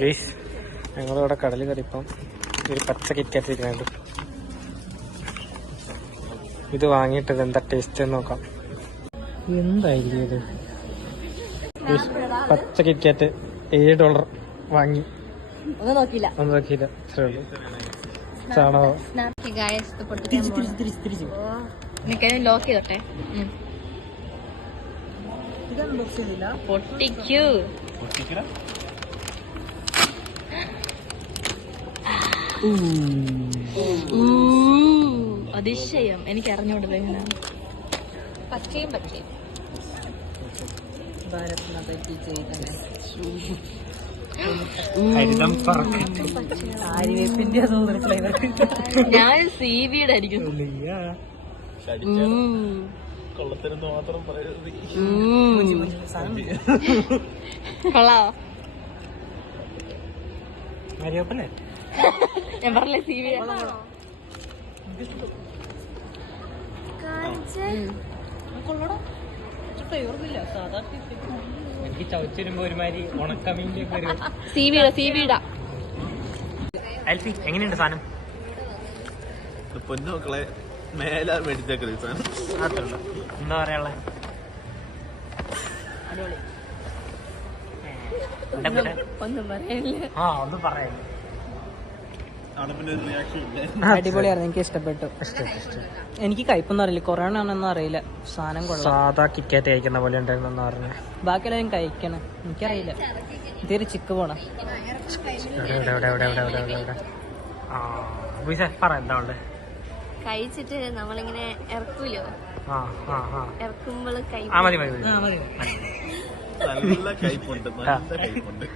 Guys ഞങ്ങളിവിടെ കടലിൽ കയറിയപ്പം ഒരു പച്ച കിറ്റാറ്റ് ഇരിക്കുന്നുണ്ട്. ഇത് വാങ്ങിയിട്ട് എന്താ ടേസ്റ്റ് എന്ന് നോക്കാം. എന്തായിരിക്കും ഇത്? പച്ച കിറ്റാറ്റ് $7 വാങ്ങി. ഒന്നും നോക്കിയില്ല. ഇത്രേ ഉള്ളൂ. ചാണകം ലോക്ക് ചെയ്തോട്ടെ. പൊട്ടിക്കൂ. അതിശയം. എനിക്ക് അറിഞ്ഞൂടല്ലോ എങ്ങനെയാണ്. പച്ചയും പച്ചയും ഞാൻ സീവിയുടെ ആയിരിക്കും. കൊള്ളാവോ? ഞാൻ പറഞ്ഞില്ലേ സീവിയ. എനിക്ക് ചവച്ചിരുമ്പോ ഒരുമാതിരി ഉണക്കമീൻ്റെ സീവിയുടെ എങ്ങനെയുണ്ട് സാധനം? പൊന്നോക്കളെ മേലെ മേടിച്ചേക്കറി സാധനം. എന്താ പറയാനുള്ള ഒന്നും പറയാനില്ല. ഒന്നും പറയാനില്ല. അടിപൊളിയായിരുന്നു. എനിക്ക് ഇഷ്ടപ്പെട്ടു. എനിക്ക് കയ്പൊന്നും അറിയില്ല, കൊറോണ ആണെന്നും അറിയില്ല. സാധനം കൊള്ളാം. സാധാ കിക്കാറ്റ് കഴിക്കുന്ന പോലെ ഉണ്ടായിരുന്നു പറഞ്ഞു. ബാക്കിയെല്ലാം കഴിക്കണം, എനിക്കറിയില്ല. ഇതൊരു ചിക്ക് പോണം. എന്താ ഉണ്ട് കഴിച്ചിട്ട് നമ്മളിങ്ങനെ ഇറക്കൂലോ, ഇറക്കുമ്പോൾ നല്ല കയ്പുണ്ട്, നല്ല കയ്പുണ്ട്.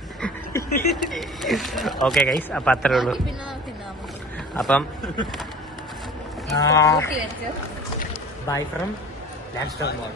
ഓക്കെ ഗൈസ്, അപ്പൊ അത്രേ ഉള്ളൂ. അപ്പം bye from land stone mall.